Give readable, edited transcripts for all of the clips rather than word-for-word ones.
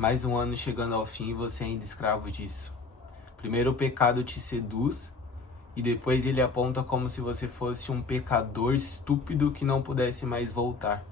mais um ano chegando ao fim e você ainda escravo disso. Primeiro o pecado te seduz e depois ele aponta como se você fosse um pecador estúpido que não pudesse mais voltar.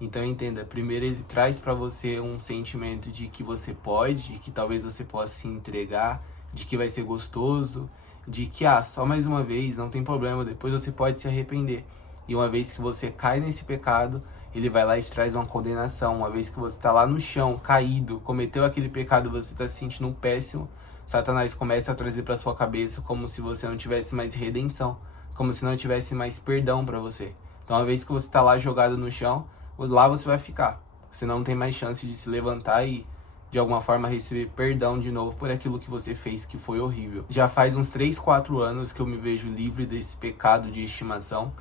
Então entenda, primeiro ele traz para você um sentimento de que você pode, de que talvez você possa se entregar, de que vai ser gostoso, de que só mais uma vez, não tem problema, depois você pode se arrepender. E uma vez que você cai nesse pecado, ele vai lá e te traz uma condenação. Uma vez que você está lá no chão, caído, cometeu aquele pecado, você está se sentindo péssimo, Satanás começa a trazer para sua cabeça como se você não tivesse mais redenção, como se não tivesse mais perdão para você. Então, uma vez que você está lá jogado no chão, lá você vai ficar. Você não tem mais chance de se levantar e, de alguma forma, receber perdão de novo por aquilo que você fez, que foi horrível. Já faz uns 3, 4 anos que eu me vejo livre desse pecado de estimação.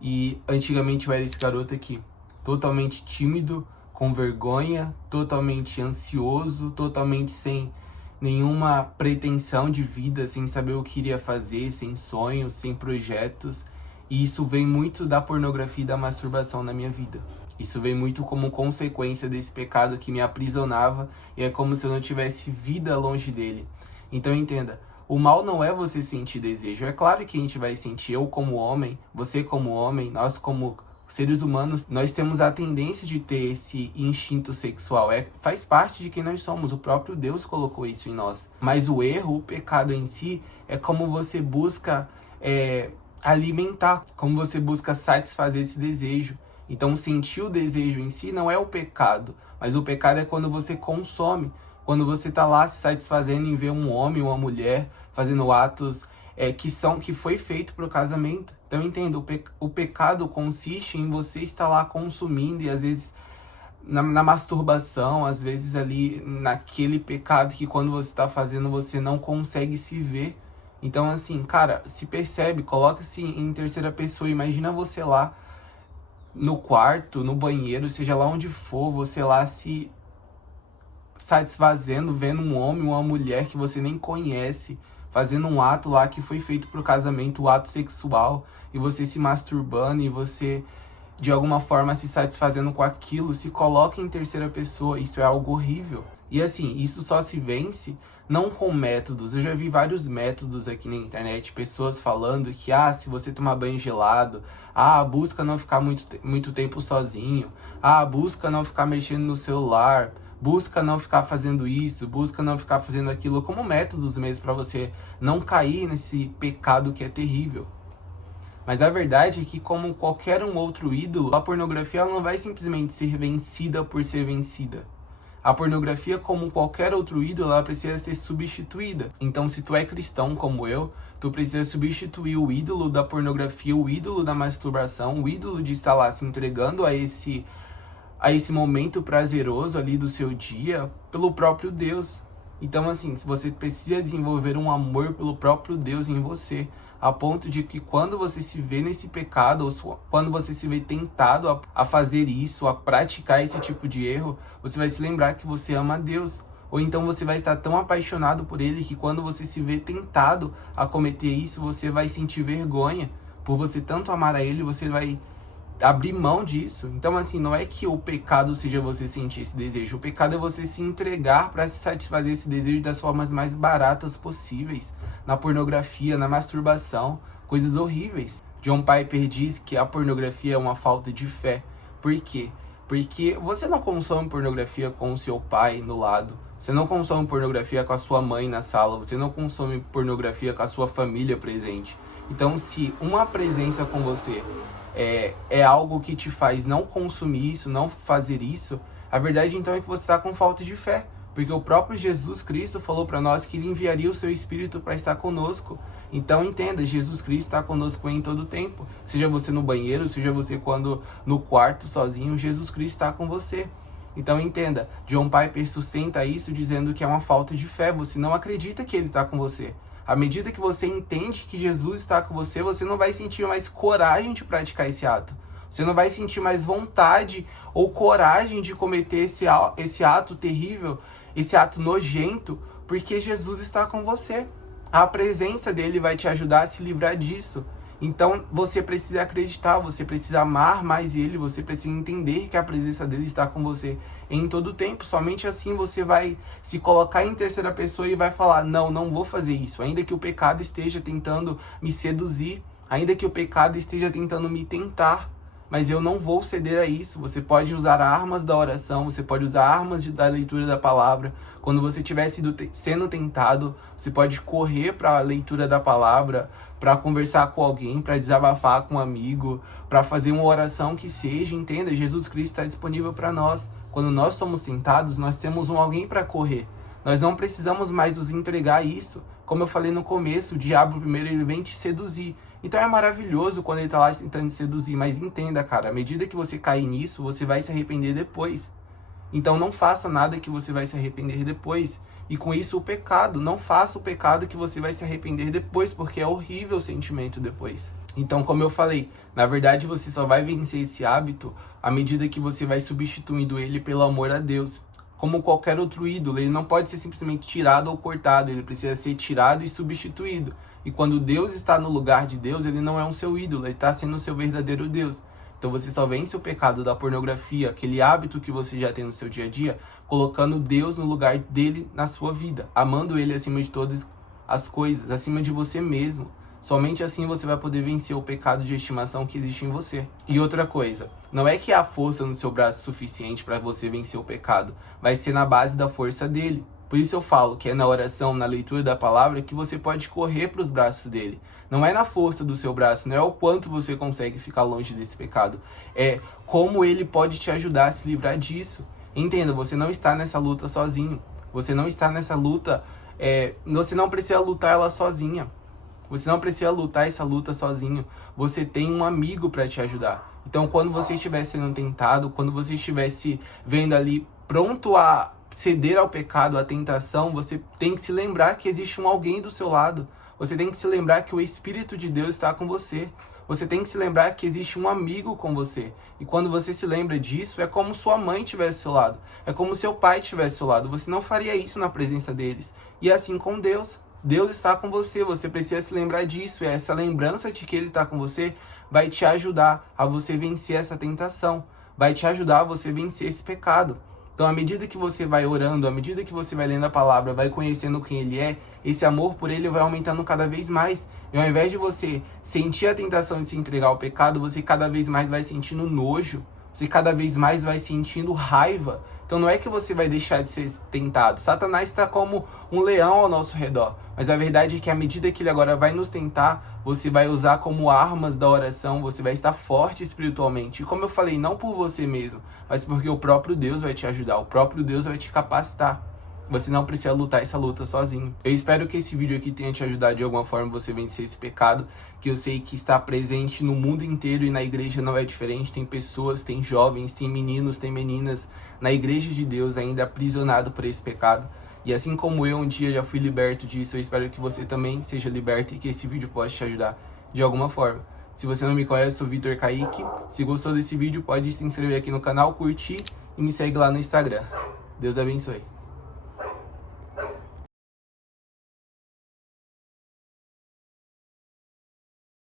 E antigamente eu era esse garoto aqui, totalmente tímido, com vergonha, totalmente ansioso, totalmente sem nenhuma pretensão de vida, sem saber o que iria fazer, sem sonhos, sem projetos. E isso vem muito da pornografia e da masturbação na minha vida. Isso vem muito como consequência desse pecado que me aprisionava e é como se eu não tivesse vida longe dele. Então entenda, o mal não é você sentir desejo. É claro que a gente vai sentir, eu como homem, você como homem, nós como seres humanos, nós temos a tendência de ter esse instinto sexual. Faz parte de quem nós somos, o próprio Deus colocou isso em nós. Mas o erro, o pecado em si, é como você busca alimentar, como você busca satisfazer esse desejo. Então sentir o desejo em si não é o pecado, mas o pecado é quando você consome, quando você está lá se satisfazendo em ver um homem ou uma mulher fazendo atos que foi feito para o casamento. Então entenda, o pecado consiste em você estar lá consumindo e às vezes na masturbação, às vezes ali naquele pecado que quando você está fazendo você não consegue se ver. Então assim, cara, se percebe, coloca-se em terceira pessoa, imagina você lá no quarto, no banheiro, seja lá onde for, você lá se satisfazendo, vendo um homem ou uma mulher que você nem conhece, fazendo um ato lá que foi feito pro casamento, o ato sexual, e você se masturbando e você de alguma forma se satisfazendo com aquilo, se coloca em terceira pessoa, isso é algo horrível. E assim, isso só se vence não com métodos. Eu já vi vários métodos aqui na internet, pessoas falando que, se você tomar banho gelado, busca não ficar muito tempo sozinho, busca não ficar mexendo no celular, busca não ficar fazendo isso, busca não ficar fazendo aquilo, como métodos mesmo para você não cair nesse pecado que é terrível. Mas a verdade é que, como qualquer um outro ídolo, a pornografia ela não vai simplesmente ser vencida por ser vencida. A pornografia, como qualquer outro ídolo, ela precisa ser substituída. Então, se tu é cristão como eu, tu precisa substituir o ídolo da pornografia, o ídolo da masturbação, o ídolo de estar lá se entregando a esse momento prazeroso ali do seu dia, pelo próprio Deus. Então, assim, se você precisa desenvolver um amor pelo próprio Deus em você, a ponto de que quando você se vê nesse pecado, ou quando você se vê tentado a fazer isso, a praticar esse tipo de erro, você vai se lembrar que você ama a Deus. Ou então você vai estar tão apaixonado por Ele que quando você se vê tentado a cometer isso, você vai sentir vergonha. Por você tanto amar a Ele, você vai abrir mão disso. Então assim, não é que o pecado seja você sentir esse desejo, o pecado é você se entregar para se satisfazer esse desejo das formas mais baratas possíveis, na pornografia, na masturbação, coisas horríveis. John Piper diz que a pornografia é uma falta de fé. Por quê? Porque você não consome pornografia com o seu pai no lado, você não consome pornografia com a sua mãe na sala, você não consome pornografia com a sua família presente. Então se uma presença com você é algo que te faz não consumir isso, não fazer isso, a verdade então é que você está com falta de fé. Porque o próprio Jesus Cristo falou para nós que Ele enviaria o seu Espírito para estar conosco. Então entenda, Jesus Cristo está conosco em todo o tempo. Seja você no banheiro, seja você quando no quarto sozinho, Jesus Cristo está com você. Então entenda, John Piper sustenta isso dizendo que é uma falta de fé. Você não acredita que Ele está com você. À medida que você entende que Jesus está com você, você não vai sentir mais coragem de praticar esse ato. Você não vai sentir mais vontade ou coragem de cometer esse ato terrível, esse ato nojento, porque Jesus está com você. A presença dele vai te ajudar a se livrar disso. Então você precisa acreditar, você precisa amar mais ele, você precisa entender que a presença dele está com você em todo o tempo. Somente assim você vai se colocar em terceira pessoa e vai falar: não, não vou fazer isso. Ainda que o pecado esteja tentando me seduzir, ainda que o pecado esteja tentando me tentar, mas eu não vou ceder a isso. Você pode usar armas da oração, você pode usar armas da leitura da palavra. Quando você estiver sendo tentado, você pode correr para a leitura da palavra, para conversar com alguém, para desabafar com um amigo, para fazer uma oração que seja, entenda? Jesus Cristo está disponível para nós. Quando nós somos tentados, nós temos alguém para correr. Nós não precisamos mais nos entregar a isso. Como eu falei no começo, o diabo primeiro ele vem te seduzir. Então é maravilhoso quando ele tá lá tentando te seduzir, mas entenda, cara, à medida que você cair nisso, você vai se arrepender depois. Então não faça nada que você vai se arrepender depois. E com isso o pecado, não faça o pecado que você vai se arrepender depois, porque é horrível o sentimento depois. Então, como eu falei, na verdade você só vai vencer esse hábito à medida que você vai substituindo ele pelo amor a Deus. Como qualquer outro ídolo, ele não pode ser simplesmente tirado ou cortado, ele precisa ser tirado e substituído. E quando Deus está no lugar de Deus, ele não é um seu ídolo, ele está sendo o seu verdadeiro Deus. Então você só vence o pecado da pornografia, aquele hábito que você já tem no seu dia a dia, colocando Deus no lugar dele na sua vida, amando ele acima de todas as coisas, acima de você mesmo. Somente assim você vai poder vencer o pecado de estimação que existe em você. E outra coisa, não é que há força no seu braço suficiente para você vencer o pecado, vai ser na base da força dele. Por isso eu falo que é na oração, na leitura da palavra, que você pode correr para os braços dele. Não é na força do seu braço, não é o quanto você consegue ficar longe desse pecado. É como ele pode te ajudar a se livrar disso. Entenda, você não está nessa luta sozinho. Você não está nessa luta, você não precisa lutar ela sozinha. Você não precisa lutar essa luta sozinho. Você tem um amigo para te ajudar. Então, quando você estiver sendo tentado, quando você estiver se vendo ali pronto a ceder ao pecado, à tentação, você tem que se lembrar que existe alguém do seu lado. Você tem que se lembrar que o Espírito de Deus está com você. Você tem que se lembrar que existe um amigo com você. E quando você se lembra disso, é como sua mãe estivesse ao seu lado. É como seu pai estivesse ao seu lado. Você não faria isso na presença deles. E assim com Deus. Deus está com você, você precisa se lembrar disso. E essa lembrança de que Ele está com você vai te ajudar a você vencer essa tentação. Vai te ajudar a você vencer esse pecado. Então, à medida que você vai orando, à medida que você vai lendo a palavra, vai conhecendo quem Ele é, esse amor por Ele vai aumentando cada vez mais. E ao invés de você sentir a tentação de se entregar ao pecado, você cada vez mais vai sentindo nojo. Você cada vez mais vai sentindo raiva. Então não é que você vai deixar de ser tentado. Satanás está como um leão ao nosso redor. Mas a verdade é que à medida que ele agora vai nos tentar, você vai usar como armas da oração, você vai estar forte espiritualmente. E como eu falei, não por você mesmo, mas porque o próprio Deus vai te ajudar, o próprio Deus vai te capacitar. Você não precisa lutar essa luta sozinho. Eu espero que esse vídeo aqui tenha te ajudado de alguma forma você vencer esse pecado, que eu sei que está presente no mundo inteiro e na igreja não é diferente. Tem pessoas, tem jovens, tem meninos, tem meninas na igreja de Deus ainda aprisionado por esse pecado. E assim como eu um dia já fui liberto disso, eu espero que você também seja liberto e que esse vídeo possa te ajudar de alguma forma. Se você não me conhece, eu sou Vitor Kaique. Se gostou desse vídeo, pode se inscrever aqui no canal, curtir e me segue lá no Instagram. Deus abençoe.